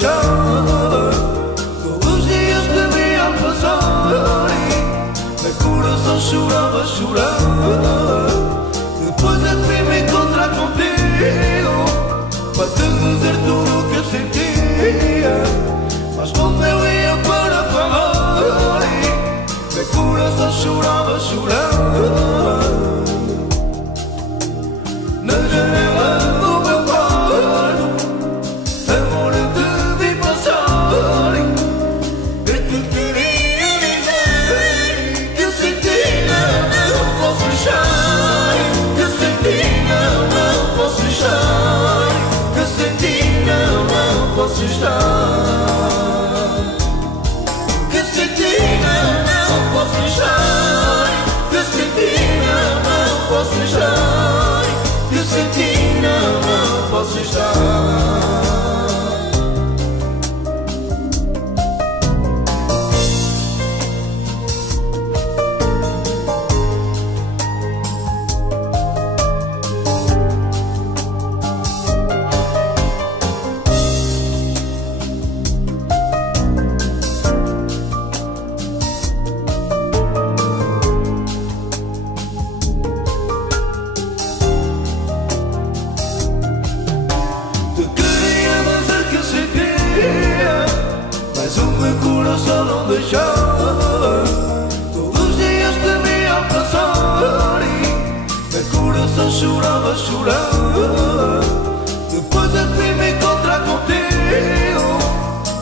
deixava. Todos os dias te via passar e meu coração chorava, chorava. Depois eu fui me encontrar contigo para te dizer tudo o que eu sentia. Mas quando eu ia para falar meu coração chorava, chorava. Na janela do meu quarto, amor, eu te vi passar. Eu te queria dizer que eu senti, não posso deixar. Que eu senti, não posso deixar. Que eu senti, não posso estar. Que eu senti, não posso deixar. Que eu senti, não posso deixar. Que eu senti, não posso estar. Mas o meu coração não deixava. Todos os dias te via passar e meu coração chorava, chorava. Depois eu fui me encontrar contigo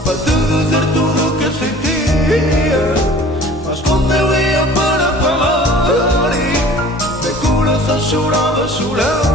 para te dizer tudo o que eu sentia. Mas quando eu ia para falar meu coração chorava, chorava.